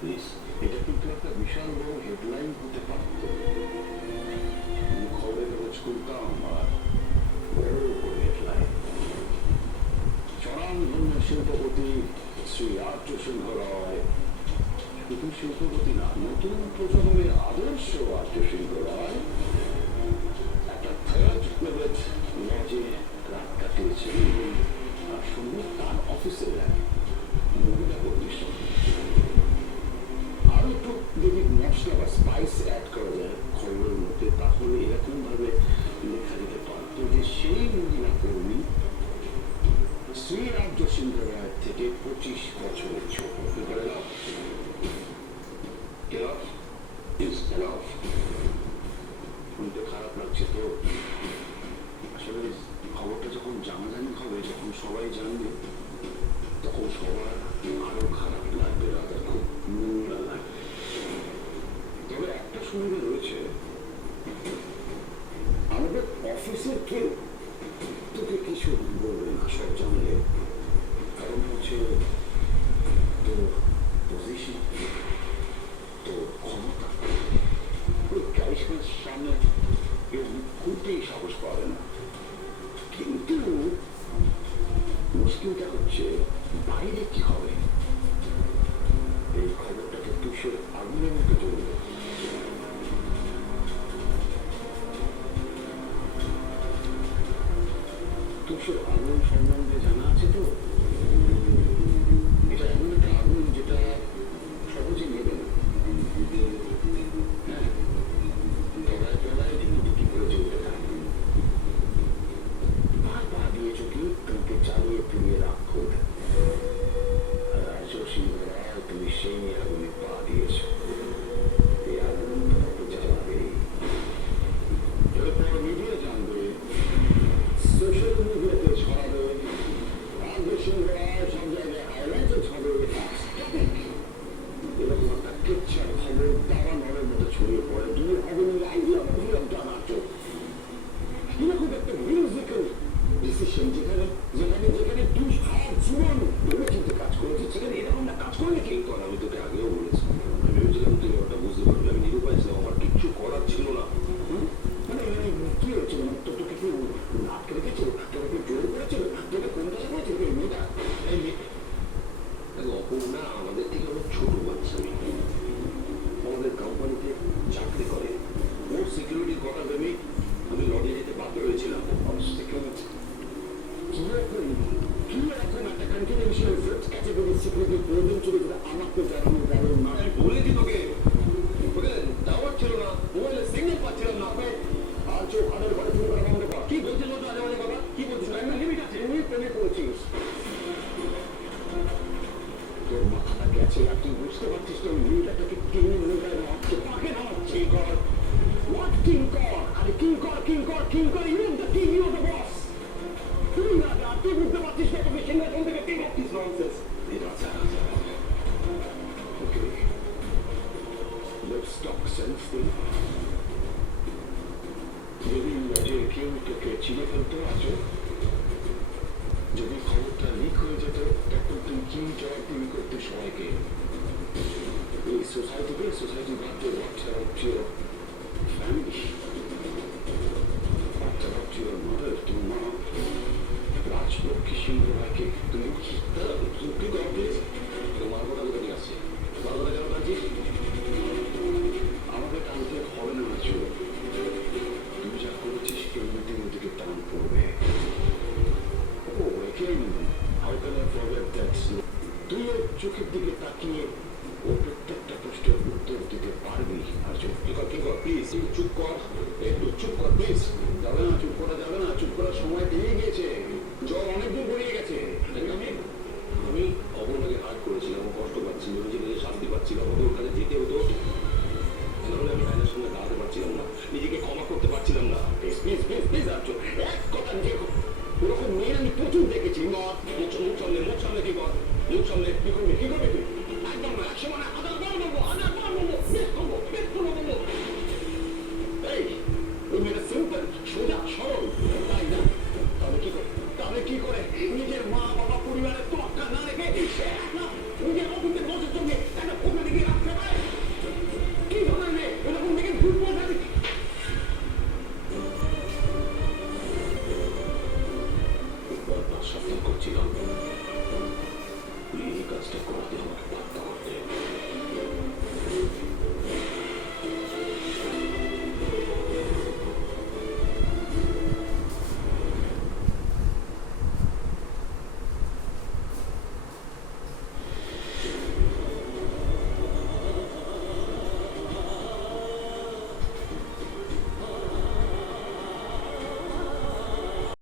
Please. এটা কিন্তু একটা বিশাল বড় হেডলাইন হতে পারত। খবরের কাগজ খুলতাম আর বড় করে হেডলাইন, স্বনামধন্য শিল্পপতি শ্রী আর্য সিংহ রায়, শুধু শিল্পপতি না, নতুন প্রজন্মের আদর্শ আর্য সিংহ রায় একটা থার্ড প্রাইভেট লজে রাত কাটিয়েছেন এবং তার সঙ্গে তার অফিসের এক মহিলা কর্মীর সঙ্গে। আরো একটু যদি মশলা বা স্পাইস অ্যাড করা যায় খবরের মধ্যে, তাহলে এরকম ভাবে লেখা যেতে পারত যে সেই মহিলা কর্মী শ্রী আর্য সিংহ রায়ের থেকে 25 বছরের ছোট। শুনতে খারাপ লাগছে তো, আসলে খবরটা যখন জানাজানি হবে, যখন সবাই জানবে, তখন সবার আরো খারাপ লাগবে, রাজা খুব নোংরা লাগবে। তবে একটা সুবিধা রয়েছে, আমাদের অফিসের কেউ তোকে কিছু বলবে না, সব জানলে। কারণ হচ্ছে তোর পজিশন, তোর ক্ষমতা, ওই ক্যারিশমার সামনে কেউ খুলতেই সাহস পাবে না। কিন্তু মুশকিলটা হচ্ছে বাইরে কি হবে। এই খবরটাকে তুষের আগুনের মতো জ্বলবে। তুষের আগুন সম্বন্ধে জানা আছে তো? এটা এমন একটা আগুন যেটা সহজে নেবে না। হ্যাঁ, তলায় তলায় দিকে দিকে করে চলতে থাকে। বারবার দিয়েছ কি তোমাকে চালিয়ে পুড়িয়ে রাখো। আর আর্য সিংহ রায়, তুমি সেই আগুনে পা দিয়েছ। এই আগুন তোমাকে জ্বালাবে। এরপর মিডিয়া জানবে, সোশ্যাল মিডিয়াতে ছড়াবে, আর্য সিংহ রায় সব জায়গায় হাইলাইটেড হবে। এরকম একটা কিচ্ছার খবর দাবা নলের মতো ছড়িয়ে পড়ে। দুই আগুনের আইডিয়া অভিযোগ জানাচ্ছ। এরকম একটা মিউজিক্যাল ডিসিশন, যেখানে যেখানে যেখানে তুই সারা জীবন ভেবে চিন্তে কাজ করেছিস, সেখানে এরকম না কাজ করলে কি কর। আমি তোকে আগেও বলেছি, আমি ভেবেছিলাম তুই ওটা বুঝতে পারবি। আমি নিরুপায় ছিলাম, আমার কিচ্ছু করার ছিল না। মানে কি হয়েছিল, তোকে কি আটকে রেখেছিল, তোকে কি জোর করেছিল, তোকে কোনটা করেছিল এই মেয়েটা? এই মেয়ে অপর্ণা আমাদের থেকে অনেক ছোট বাচ্চা মেয়ে, আমাদের কোম্পানিতে চাকরি করে। ওর সিকিউরিটির কথা ভেবেই আমি লজে যেতে বাধ্য হয়েছিলাম। সিকিউরিটি কি এখন একটা কন্টিনেন্সিয়াল ফ্রেট ক্যাটাগরি সিকিউরিটি প্রয়োজন ছিল, যেটা আমাকে জানানো গেল না। আমি বলেছি তোকে, ওকে টাওয়ার ছিল না, মোবাইলে সিগন্যাল পাচ্ছিলাম না। আজ ঘরের ঘরে শুরু করা বন্ধ কর। কি বলছিস তো আজে বাজে কথা? কি বলছিস? একটা লিমিট আছে। তুমি প্রেমে পড়েছিস, তোর মাথাটা গেছে, আর তুই বুঝতে পারছিস তোর মেয়েটাকে টেনে মেয়েটায় নামাচ্ছে, তাকে নামাচ্ছে। কর হোয়াট কিং কর, আরে কিং কর, কিং কর, কিং কর। You the king, you the boss. তুই রাজা, তুই বুঝতে পারছিস না তোকে সিংহাসন থেকে টেনে দিস। Nonsense. Okay, let's talk senseful. যদি লজের কেউ তোকে চিনে ফেলতো আছো, যদি খবরটা লিক হয়ে যেত, তখন তুমি কি জবাবদিহি করতে সবাইকে? এই সোসাইটিকে, সোসাইটি বাদ দিয়ে what about your family? What about your mother, তোমার মা রাজলক্ষ্মী সিংহ রায়কে তুমি কি করো? প্লিজ তোমার কথা কোথায় নিয়ে আসছে? তোমার কথা কেন টানছিস? আমাকে টানতে হবে না নাচো। তুমি যা করেছিস এমনিতে ওদিকে টান পড়বে। তুইও চোখের দিকে তাকিয়ে ও প্রত্যেকটা প্রশ্নের উত্তর দিতে পারবি। আর চুপ কর প্লিজ, তুই চুপ কর, একটু চুপ কর প্লিজ। যাবে না, চুপ করা যাবে না, চুপ করার সময় পেরিয়ে গিয়েছে, জল অনেকদিন গড়িয়ে গেছে। আমি অবনাকে হার্ট করেছিলাম, ও কষ্ট পাচ্ছি, নিজে শান্তি পাচ্ছিলাম, আমাকে ওর কাছে যেতে হতো। নাহলে আমি আয়নার সঙ্গে দাঁড়াতে পারছিলাম না, নিজেকে ক্ষমা করতে পারছিলাম না। প্লিজ প্লিজ প্লিজ প্লিজ আর্য, এক কথা নিজে ওরকম মেয়ে আমি প্রচুর দেখেছি। মুখ সামনে কি কর, মুখ সামনে কি করবি, কি করবি তুই? একদম না, 100 মানে 1000 বার বলবো, 1000 বার বলবো, বেশ করবো, বেশ করবো বলবো। এই ওই মেয়েটা সিম্পল, সোজা, সরল, তাই না? তাহলে কি করে নিজের মা বাবা পরিবারের তোয়াক্কা না রেখে সে নিজের অফিসের বসের সঙ্গে একটা ফোনে দিকে স্বপ্ন করছিলাম তুই এই কাজটা করাতে আমাকে বাধ্য করতে।